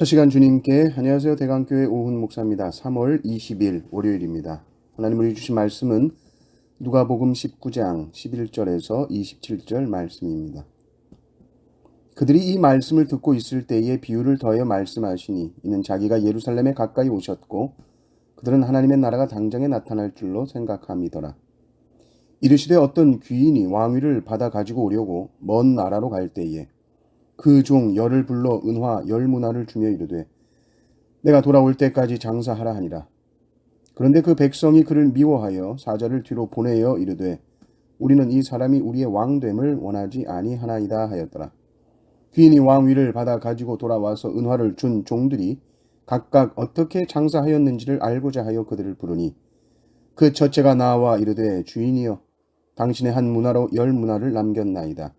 첫 시간 주님께 안녕하세요. 대강교회 오훈 목사입니다. 3월 20일 월요일입니다. 하나님을 주신 말씀은 누가복음 19장 11절에서 27절 말씀입니다. 그들이 이 말씀을 듣고 있을 때에 비유를 더하여 말씀하시니 이는 자기가 예루살렘에 가까이 오셨고 그들은 하나님의 나라가 당장에 나타날 줄로 생각함이더라. 이르시되 어떤 귀인이 왕위를 받아 가지고 오려고 먼 나라로 갈 때에 그 종 열을 불러 은화 10문화를 주며 이르되 내가 돌아올 때까지 장사하라 하니라. 그런데 그 백성이 그를 미워하여 사자를 뒤로 보내어 이르되 우리는 이 사람이 우리의 왕됨을 원하지 아니하나이다 하였더라. 귀인이 왕위를 받아 가지고 돌아와서 은화를 준 종들이 각각 어떻게 장사하였는지를 알고자 하여 그들을 부르니 그 첫째가 나와 이르되 주인이여 당신의 한 문화로 10문화를 남겼나이다.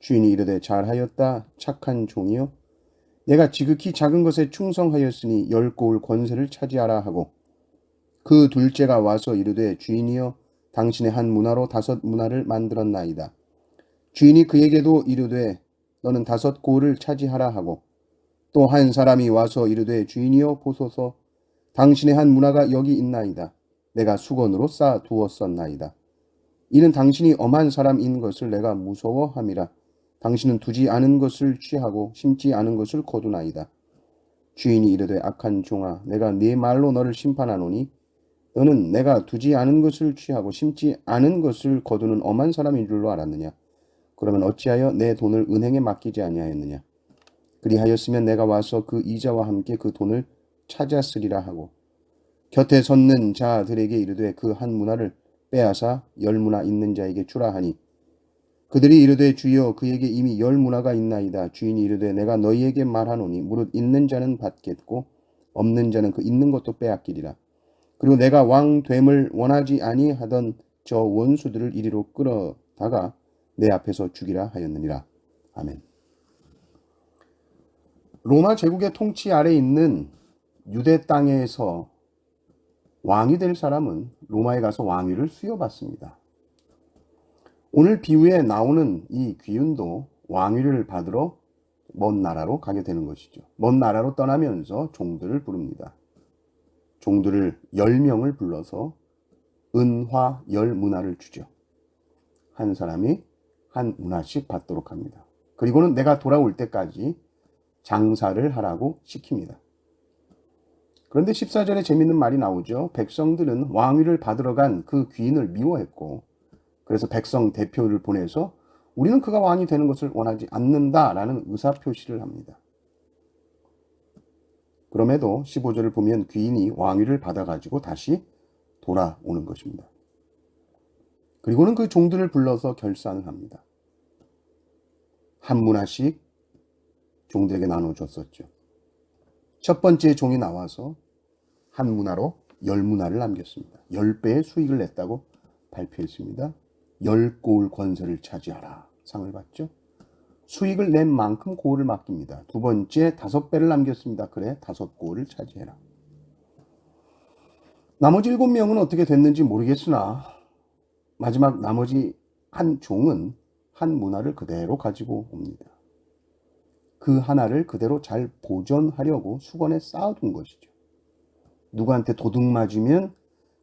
주인이 이르되 잘하였다 착한 종이여 내가 지극히 작은 것에 충성하였으니 10고을 권세를 차지하라 하고 그 둘째가 와서 이르되 주인이여 당신의 한 문화로 5문화를 만들었나이다. 주인이 그에게도 이르되 너는 5고을을 차지하라 하고 또 한 사람이 와서 이르되 주인이여 보소서 당신의 한 문화가 여기 있나이다. 내가 수건으로 쌓아 두었었나이다. 이는 당신이 엄한 사람인 것을 내가 무서워함이라. 당신은 두지 않은 것을 취하고 심지 않은 것을 거두나이다. 주인이 이르되 악한 종아 내가 네 말로 너를 심판하노니 너는 내가 두지 않은 것을 취하고 심지 않은 것을 거두는 엄한 사람인 줄로 알았느냐. 그러면 어찌하여 내 돈을 은행에 맡기지 아니하였느냐. 그리하였으면 내가 와서 그 이자와 함께 그 돈을 찾았으리라 하고 곁에 섰는 자들에게 이르되 그 한 문화를 빼앗아 10문화 있는 자에게 주라 하니 그들이 이르되 주여 그에게 이미 10문화가 있나이다. 주인이 이르되 내가 너희에게 말하노니 무릇 있는 자는 받겠고 없는 자는 그 있는 것도 빼앗기리라. 그리고 내가 왕됨을 원하지 아니하던 저 원수들을 이리로 끌어다가 내 앞에서 죽이라 하였느니라. 아멘. 로마 제국의 통치 아래 있는 유대 땅에서 왕이 될 사람은 로마에 가서 왕위를 수여받습니다. 오늘 비유에 나오는 이 귀인도 왕위를 받으러 먼 나라로 가게 되는 것이죠. 먼 나라로 떠나면서 종들을 부릅니다. 종들을 10명을 불러서 은화 10문화를 주죠. 한 사람이 한 문화씩 받도록 합니다. 그리고는 내가 돌아올 때까지 장사를 하라고 시킵니다. 그런데 14절에 재밌는 말이 나오죠. 백성들은 왕위를 받으러 간 그 귀인을 미워했고 그래서 백성 대표를 보내서 우리는 그가 왕이 되는 것을 원하지 않는다라는 의사표시를 합니다. 그럼에도 15절을 보면 귀인이 왕위를 받아가지고 다시 돌아오는 것입니다. 그리고는 그 종들을 불러서 결산을 합니다. 한 문화씩 종들에게 나눠줬었죠. 첫 번째 종이 나와서 한 문화로 10문화를 남겼습니다. 10배의 수익을 냈다고 발표했습니다. 10고을 권세를 차지하라 상을 받죠. 수익을 낸 만큼 고을을 맡깁니다. 두 번째 5배를 남겼습니다. 그래 5고을을 차지해라. 나머지 7명은 어떻게 됐는지 모르겠으나 마지막 나머지 한 종은 한 문화를 그대로 가지고 옵니다. 그 하나를 그대로 잘 보존하려고 수건에 쌓아둔 것이죠. 누구한테 도둑 맞으면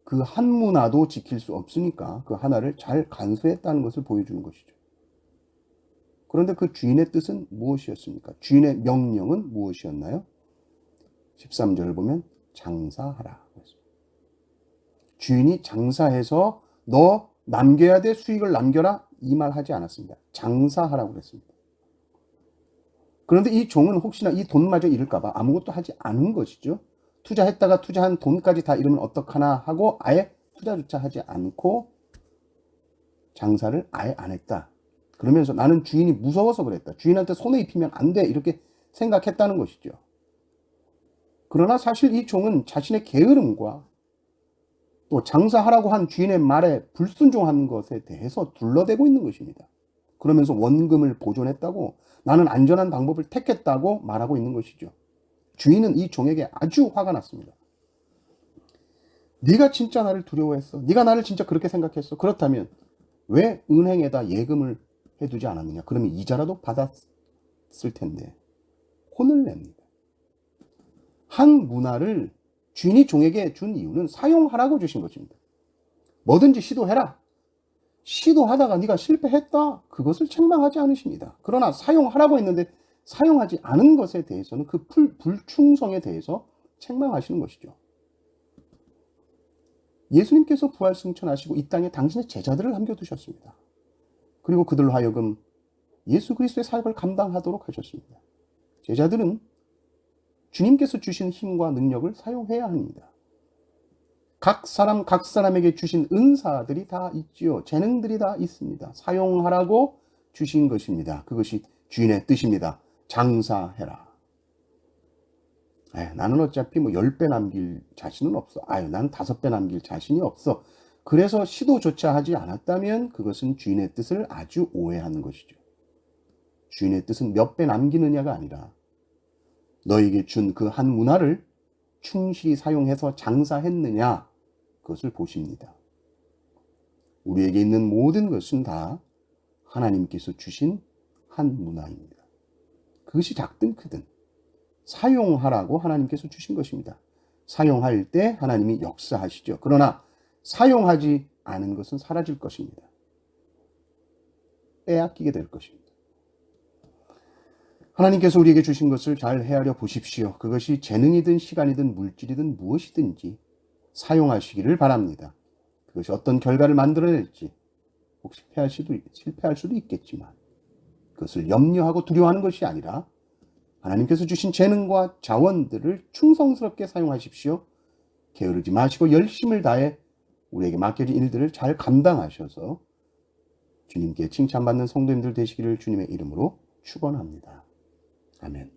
그 한 문화도 지킬 수 없으니까 그 하나를 잘 간수했다는 것을 보여주는 것이죠. 그런데 그 주인의 뜻은 무엇이었습니까? 주인의 명령은 무엇이었나요? 13절을 보면 장사하라. 주인이 장사해서 너 남겨야 될 수익을 남겨라 이 말 하지 않았습니다. 장사하라고 그랬습니다. 그런데 이 종은 혹시나 이 돈마저 잃을까봐 아무것도 하지 않은 것이죠. 투자했다가 투자한 돈까지 다 잃으면 어떡하나 하고 아예 투자조차 하지 않고 장사를 아예 안 했다. 그러면서 나는 주인이 무서워서 그랬다. 주인한테 손에 입히면 안 돼. 이렇게 생각했다는 것이죠. 그러나 사실 이 종은 자신의 게으름과 또 장사하라고 한 주인의 말에 불순종한 것에 대해서 둘러대고 있는 것입니다. 그러면서 원금을 보존했다고 나는 안전한 방법을 택했다고 말하고 있는 것이죠. 주인은 이 종에게 아주 화가 났습니다. 네가 진짜 나를 두려워했어. 네가 나를 진짜 그렇게 생각했어. 그렇다면 왜 은행에다 예금을 해두지 않았느냐. 그러면 이자라도 받았을 텐데 혼을 냅니다. 한 문화를 주인이 종에게 준 이유는 사용하라고 주신 것입니다. 뭐든지 시도해라. 시도하다가 네가 실패했다. 그것을 책망하지 않으십니다. 그러나 사용하라고 했는데 사용하지 않은 것에 대해서는 그 불충성에 대해서 책망하시는 것이죠. 예수님께서 부활 승천하시고 이 땅에 당신의 제자들을 남겨두셨습니다. 그리고 그들로 하여금 예수 그리스도의 사역을 감당하도록 하셨습니다. 제자들은 주님께서 주신 힘과 능력을 사용해야 합니다. 각 사람에게 주신 은사들이 다 있지요. 재능들이 다 있습니다. 사용하라고 주신 것입니다. 그것이 주인의 뜻입니다. 장사해라. 나는 어차피 10배 남길 자신은 없어. 나는 5배 남길 자신이 없어. 그래서 시도조차 하지 않았다면 그것은 주인의 뜻을 아주 오해하는 것이죠. 주인의 뜻은 몇 배 남기느냐가 아니라 너에게 준 그 한 문화를 충실히 사용해서 장사했느냐, 그것을 보십니다. 우리에게 있는 모든 것은 다 하나님께서 주신 한 문화입니다. 그것이 작든 크든 사용하라고 하나님께서 주신 것입니다. 사용할 때 하나님이 역사하시죠. 그러나 사용하지 않은 것은 사라질 것입니다. 빼앗기게 될 것입니다. 하나님께서 우리에게 주신 것을 잘 헤아려 보십시오. 그것이 재능이든 시간이든 물질이든 무엇이든지 사용하시기를 바랍니다. 그것이 어떤 결과를 만들어낼지 혹 실패할 수도 있겠지만 그것을 염려하고 두려워하는 것이 아니라 하나님께서 주신 재능과 자원들을 충성스럽게 사용하십시오. 게으르지 마시고 열심을 다해 우리에게 맡겨진 일들을 잘 감당하셔서 주님께 칭찬받는 성도님들 되시기를 주님의 이름으로 축원합니다. 아멘.